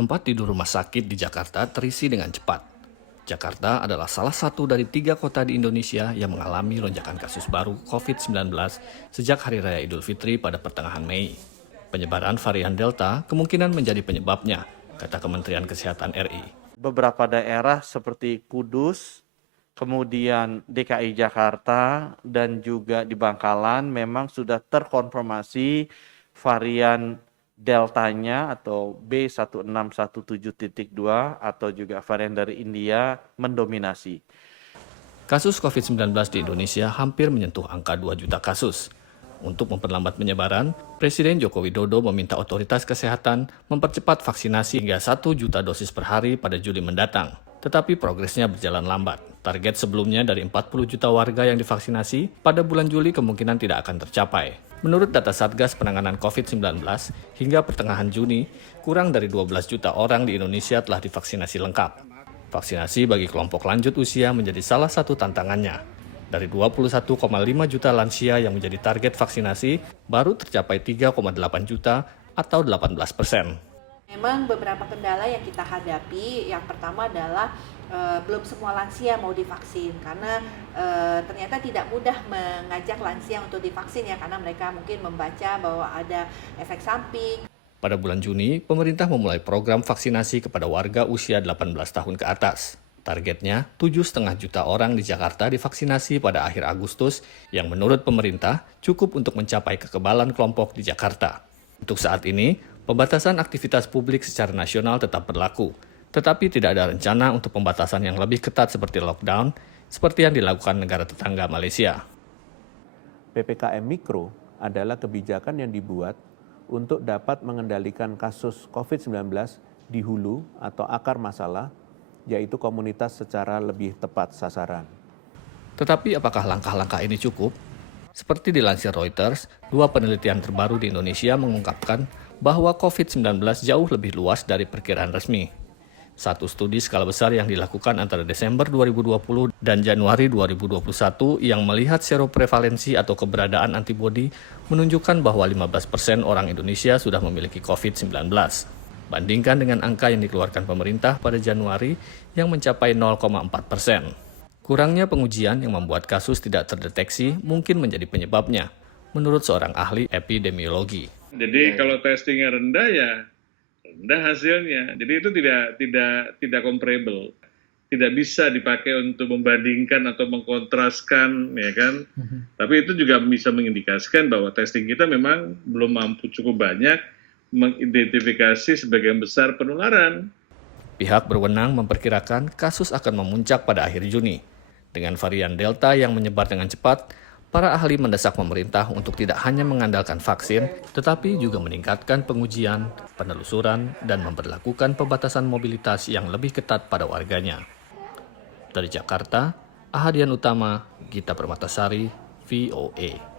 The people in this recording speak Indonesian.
Tempat tidur rumah sakit di Jakarta terisi dengan cepat. Jakarta adalah salah satu dari 3 kota di Indonesia yang mengalami lonjakan kasus baru COVID-19 sejak Hari Raya Idul Fitri pada pertengahan Mei. Penyebaran varian Delta kemungkinan menjadi penyebabnya, kata Kementerian Kesehatan RI. Beberapa daerah seperti Kudus, kemudian DKI Jakarta, dan juga di Bangkalan memang sudah terkonfirmasi varian Deltanya atau B1617.2 atau juga varian dari India mendominasi. Kasus COVID-19 di Indonesia hampir menyentuh angka 2 juta kasus. Untuk memperlambat penyebaran, Presiden Joko Widodo meminta otoritas kesehatan mempercepat vaksinasi hingga 1 juta dosis per hari pada Juli mendatang. Tetapi progresnya berjalan lambat. Target sebelumnya dari 40 juta warga yang divaksinasi pada bulan Juli kemungkinan tidak akan tercapai. Menurut data Satgas Penanganan COVID-19, hingga pertengahan Juni, kurang dari 12 juta orang di Indonesia telah divaksinasi lengkap. Vaksinasi bagi kelompok lanjut usia menjadi salah satu tantangannya. Dari 21,5 juta lansia yang menjadi target vaksinasi, baru tercapai 3,8 juta atau 18%. Memang beberapa kendala yang kita hadapi, yang pertama adalah belum semua lansia mau divaksin karena ternyata tidak mudah mengajak lansia untuk divaksin ya karena mereka mungkin membaca bahwa ada efek samping. Pada bulan Juni, pemerintah memulai program vaksinasi kepada warga usia 18 tahun ke atas. Targetnya 7,5 juta orang di Jakarta divaksinasi pada akhir Agustus yang menurut pemerintah cukup untuk mencapai kekebalan kelompok di Jakarta. Untuk saat ini, pembatasan aktivitas publik secara nasional tetap berlaku, tetapi tidak ada rencana untuk pembatasan yang lebih ketat seperti lockdown, seperti yang dilakukan negara tetangga Malaysia. PPKM Mikro adalah kebijakan yang dibuat untuk dapat mengendalikan kasus COVID-19 di hulu atau akar masalah, yaitu komunitas secara lebih tepat sasaran. Tetapi apakah langkah-langkah ini cukup? Seperti dilansir Reuters, 2 penelitian terbaru di Indonesia mengungkapkan bahwa COVID-19 jauh lebih luas dari perkiraan resmi. Satu studi skala besar yang dilakukan antara Desember 2020 dan Januari 2021 yang melihat seroprevalensi atau keberadaan antibodi menunjukkan bahwa 15% orang Indonesia sudah memiliki COVID-19. Bandingkan dengan angka yang dikeluarkan pemerintah pada Januari yang mencapai 0,4%. Kurangnya pengujian yang membuat kasus tidak terdeteksi mungkin menjadi penyebabnya, menurut seorang ahli epidemiologi. Jadi kalau testingnya rendah ya rendah hasilnya. Jadi itu tidak comparable, tidak bisa dipakai untuk membandingkan atau mengkontraskan, ya kan? Tapi itu juga bisa mengindikasikan bahwa testing kita memang belum mampu cukup banyak mengidentifikasi sebagian besar penularan. Pihak berwenang memperkirakan kasus akan memuncak pada akhir Juni. Dengan varian Delta yang menyebar dengan cepat, para ahli mendesak pemerintah untuk tidak hanya mengandalkan vaksin, tetapi juga meningkatkan pengujian, penelusuran, dan memberlakukan pembatasan mobilitas yang lebih ketat pada warganya. Dari Jakarta, Ahadian Utama, Gita Permatasari, VOA.